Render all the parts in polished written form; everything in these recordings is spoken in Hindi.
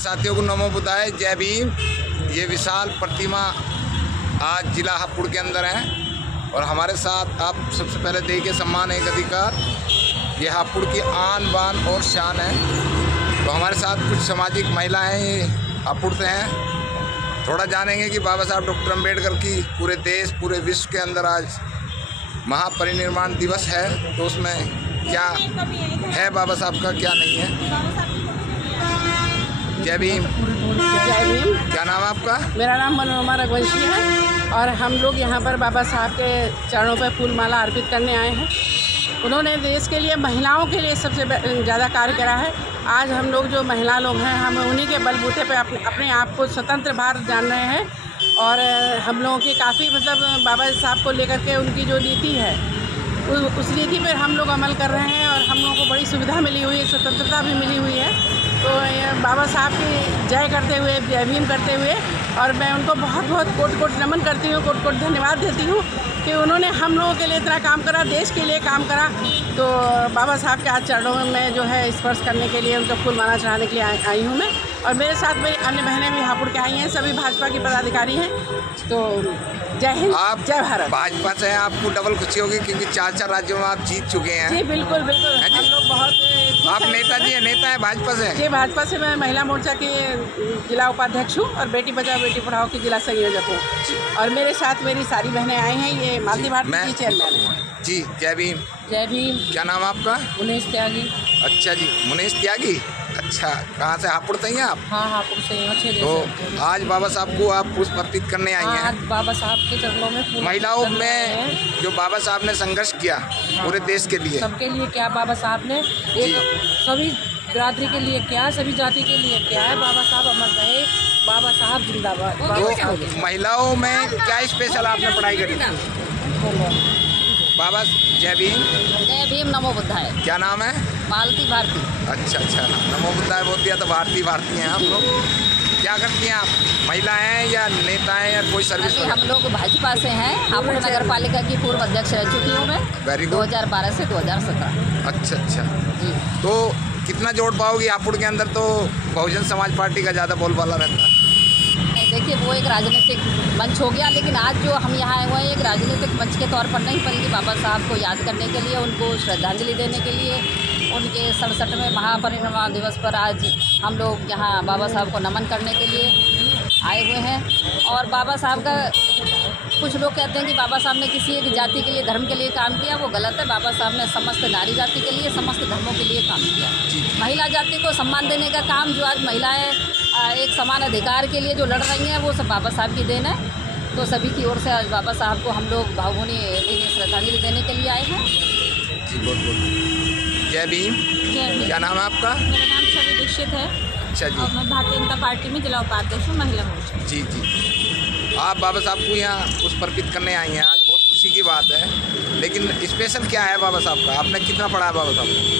साथियों को नमो बुद्धाय, जय भीम। ये विशाल प्रतिमा आज जिला हापुड़ के अंदर है और हमारे साथ आप सबसे पहले देखिए सम्मान एक अधिकार, ये हापुड़ की आन बान और शान है। तो हमारे साथ कुछ सामाजिक महिलाएं ये हापुड़ से हैं, थोड़ा जानेंगे कि बाबा साहब डॉक्टर अम्बेडकर की पूरे देश पूरे विश्व के अंदर आज महापरिनिर्वाण दिवस है, तो उसमें क्या है बाबा साहब का, क्या नहीं है। जय भीम। जय भीम। क्या नाम है आपका? मेरा नाम मनोरमा रघुवंशी है और हम लोग यहाँ पर बाबा साहब के चरणों पर फूल माला अर्पित करने आए हैं। उन्होंने देश के लिए, महिलाओं के लिए सबसे ज़्यादा कार्य करा है। आज हम लोग जो महिला लोग हैं, हम उन्हीं के बलबूते पे अपने आप को स्वतंत्र भारत जान रहे हैं और हम लोगों की काफ़ी बाबा साहब को लेकर के उनकी जो नीति है उस नीति पर हम लोग अमल कर रहे हैं और हम लोगों को बड़ी सुविधा मिली हुई है, स्वतंत्रता भी मिली हुई है। तो बाबा साहब की जय करते हुए, जय भीम करते हुए, और मैं उनको बहुत बहुत कोट कोट नमन करती हूँ, कोट कोट धन्यवाद देती हूँ कि उन्होंने हम लोगों के लिए इतना काम करा, देश के लिए काम करा। तो बाबा साहब के आज चरणों में जो है स्पर्श करने के लिए, उनको फूल माला चढ़ाने के लिए आई हूँ मैं। और मेरे साथ मेरी अन्य बहनें भी हापुड़ के आई हैं, सभी भाजपा की पदाधिकारी हैं। तो जय हिंद, जय भारत। भाजपा से आपको डबल खुशी होगी क्योंकि 4 राज्यों में आप जीत चुके हैं। जी बिल्कुल बिल्कुल, हम लोग बहुत। आप नेताजी हैं, नेता है भाजपा से? जी भाजपा से। मैं महिला मोर्चा की जिला उपाध्यक्ष हूँ और बेटी बचाओ बेटी पढ़ाओ की जिला संयोजक हूँ। और मेरे साथ मेरी सारी बहनें आई हैं। ये मालती भारती की चेयरमैन है। जी जय भीम। जय भीम। क्या नाम है आपका? मुनीश त्यागी। अच्छा जी, मुनीश त्यागी। अच्छा, कहाँ से? हापुड़ से हैं आप? हाँ, हापुड़ से ही। तो आज बाबा साहब को आप पुष्प अर्पित करने आई हैं। आज बाबा साहब के चरणों में महिलाओं में जो बाबा साहब ने संघर्ष किया पूरे देश के लिए, सबके लिए क्या बाबा साहब ने, एक सभी बिरादरी के लिए क्या, सभी जाति के लिए क्या है। बाबा साहब अमर रहे, बाबा साहब जिंदाबाद। तो महिलाओं में क्या स्पेशल आपने पढ़ाई करी? बाबा जय भीम। जय भीम, नमो बुद्धाय। क्या नाम है? मालती भारती। अच्छा, नमो बुद्धाय बोल दिया तो भारती हैं आप लोग। क्या करती हैं आप? महिला हैं या नेता हैं या कोई सर्विस? हम लोग भाजपा से हैं, हापुड़ नगर पालिका की पूर्व अध्यक्ष रह चुकी हूँ मैं। Very good. 2012 से 2017। अच्छा जी। तो कितना जोड़ पाओगी हापुड़ के अंदर? तो बहुजन समाज पार्टी का ज़्यादा बोलबाला रहता है। देखिए, वो एक राजनीतिक मंच हो गया, लेकिन आज जो हम यहाँ आए हुए हैं एक राजनीतिक मंच के तौर पर नहीं, बल्कि बाबा साहब को याद करने के लिए, उनको श्रद्धांजलि देने के लिए, उनके 67वें महापरिनिर्वाण दिवस पर आज हम लोग यहाँ बाबा साहब को नमन करने के लिए आए हुए हैं। और बाबा साहब का, कुछ लोग कहते हैं कि बाबा साहब ने किसी एक जाति के लिए, धर्म के लिए काम किया, वो गलत है। बाबा साहब ने समस्त नारी जाति के लिए, समस्त धर्मों के लिए काम किया। महिला जाति को सम्मान देने का काम, जो आज महिलाएं एक समान अधिकार के लिए जो लड़ रही हैं, वो सब बाबा साहब की देन है। तो सभी की ओर से आज बाबा साहब को हम लोग भावभीनी श्रद्धांजलि देने के लिए आए हैं। जी बहुत जय भीम। जय भीम। क्या नाम है आपका? मेरा नाम छवि दीक्षित है। अच्छा जी। और मैं भारतीय जनता पार्टी में जिला उपाध्यक्ष हूँ, महिला मोर्चा। जी। आप बाबा साहब को यहाँ पुष्प अर्पित करने आई हैं, आज बहुत खुशी की बात है। लेकिन स्पेशल क्या है बाबा साहब का? आपने कितना पढ़ा है बाबा साहब को?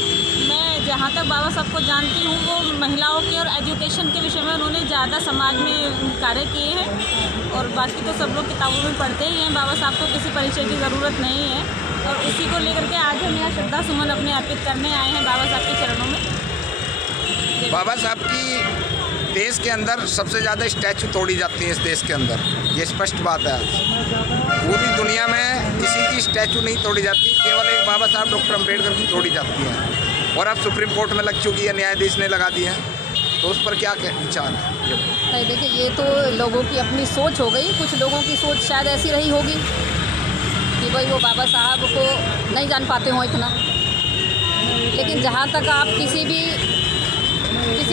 मैं जहाँ तक बाबा साहब को जानती हूँ, वो महिलाओं के और एजुकेशन के विषय में उन्होंने ज़्यादा समाज में कार्य किए हैं। और बाकी तो सब लोग किताबों में पढ़ते ही हैं, बाबा साहब को किसी परिचय की ज़रूरत नहीं है। और उसी को लेकर के आज हम यहाँ श्रद्धा सुमन अपने अर्पित करने आए हैं बाबा साहब के चरणों में। बाबा साहब की देश के अंदर सबसे ज़्यादा स्टैचू तोड़ी जाती है इस देश के अंदर, ये स्पष्ट बात है। पूरी दुनिया में किसी की स्टैचू नहीं तोड़ी जाती, केवल एक बाबा साहब डॉक्टर अम्बेडकर की तोड़ी जाती है। और अब सुप्रीम कोर्ट में लग चुकी है, न्यायाधीश ने लगा दी है, तो उस पर क्या विचार है? देखिए, ये तो लोगों की अपनी सोच हो गई। कुछ लोगों की सोच शायद ऐसी रही होगी कि भाई वो बाबा साहब को नहीं जान पाते हों इतना। लेकिन जहाँ तक आप किसी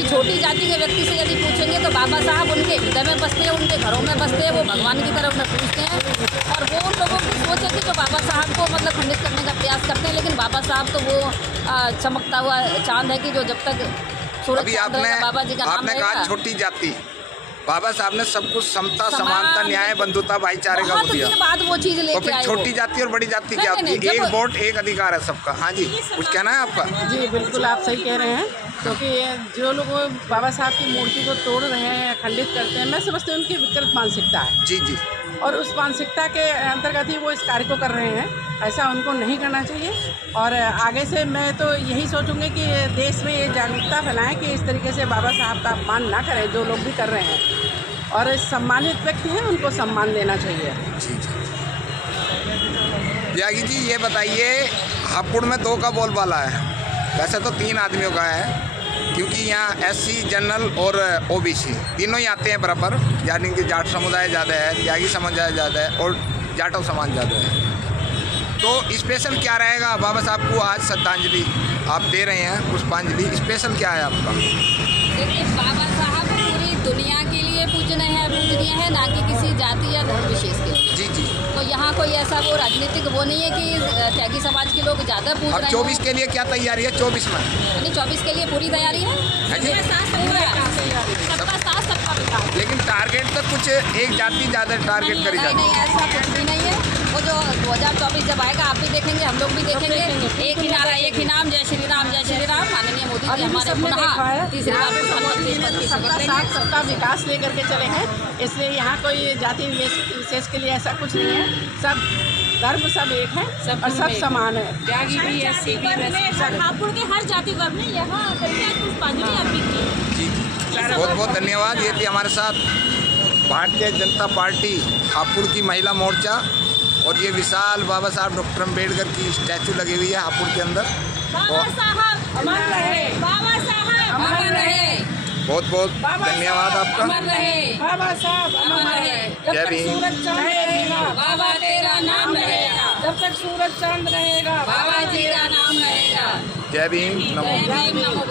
छोटी जाति के व्यक्ति से यदि पूछेंगे, तो बाबा साहब उनके हृदय में बसते हैं, उनके घरों में बसते हैं, वो भगवान की तरफ में पूछते हैं। और वो उन लोगों की सोच है कि जो बाबा साहब को खंडित करने का प्रयास करते हैं। लेकिन बाबा साहब तो वो चमकता हुआ चांद है कि जो जब तक सूरज चांद रहेगा, बाबा जी का नाम रहेगा। छोटी जाति, बाबा साहब ने सब कुछ समता, समानता, न्याय, बंधुता, भाईचारे का वो दिया। बाद वो चीज़ लेके आए। छोटी जाति और बड़ी जाति क्या होती है? एक वोट एक अधिकार है सबका। हाँ जी, कुछ कहना है आपका? जी बिल्कुल, आप सही कह रहे हैं। क्योंकि जो लोग बाबा साहब की मूर्ति को तोड़ रहे हैं, खंडित करते हैं, मैं समझती हूँ उनकी विकृत मानसिकता है। जी जी। और उस मानसिकता के अंतर्गत ही वो इस कार्य को कर रहे हैं। ऐसा उनको नहीं करना चाहिए। और आगे से मैं तो यही सोचूंगी कि देश में ये जागरूकता फैलाएं कि इस तरीके से बाबा साहब का अपमान ना करें, जो लोग भी कर रहे हैं। और सम्मानित व्यक्ति हैं, उनको सम्मान देना चाहिए। जी जी। त्यागी जी, ये बताइए, हापुड़ में 2 का बोलबाला है, वैसे तो 3 आदमियों का है, क्योंकि यहाँ एससी, जनरल और ओबीसी तीनों ही आते हैं बराबर, यानी कि जाट समुदाय ज़्यादा है, त्यागी समुदाय ज़्यादा है और जाटव समाज ज़्यादा है। तो स्पेशल क्या रहेगा बाबा साहब को आज श्रद्धांजलि आप दे रहे हैं, पुष्पांजलि, स्पेशल क्या है आपका? देखिए, बाबा साहब पूरी दुनिया के लिए पूजनीय है, ना कि किसी जाति या धर्म विशेष के लिए। जी जी। तो यहाँ कोई ऐसा वो राजनीतिक वो नहीं है कि त्यागी समाज के लोग ज़्यादा पूज रहे हैं। 24 के लिए क्या तैयारी है? 24 में यानी 24 के लिए पूरी तैयारी है। सबका साथ सबका विकास। लेकिन टारगेट तो कुछ एक जाति ज़्यादा टारगेट करी जाती है। नहीं, ऐसा कुछ भी नहीं है। वो जो 2024 जब आएगा आप भी देखेंगे, हम लोग भी देखेंगे। एक ही नारा, एक ही नाम, जय श्री राम, जय श्री राम। माननीय मोदी जी हमारे पुनः तीसरी बार प्रधानमंत्री सबका साथ सबका विकास लेकर के चले हैं। इसलिए यहाँ कोई जाति विशेष के लिए ऐसा कुछ नहीं है। सब धर्म सब एक है और सब समान है। त्यागी भी, एससी भी, हापुड़ के हर जाति वर्ग ने यहाँ आकर के पुष्पांजलि अर्पित की। जी, बहुत बहुत धन्यवाद। ये थी हमारे साथ भारतीय जनता पार्टी हापुड़ की महिला मोर्चा, और ये विशाल बाबा साहब डॉक्टर अम्बेडकर की स्टैचू लगी हुई है हापुड़ के अंदर। बाबा साहब अमर रहे, बाबा साहब अमर रहे। बहुत बहुत धन्यवाद आपका। बाबा साहब अमर रहे। जय भीम। सूरज चांद रहेगा, बाबा तेरा नाम रहेगा। जब तक सूरज चांद रहेगा, बाबा जी का नाम रहेगा। जय भीम। नमो। जय भीम, नमो।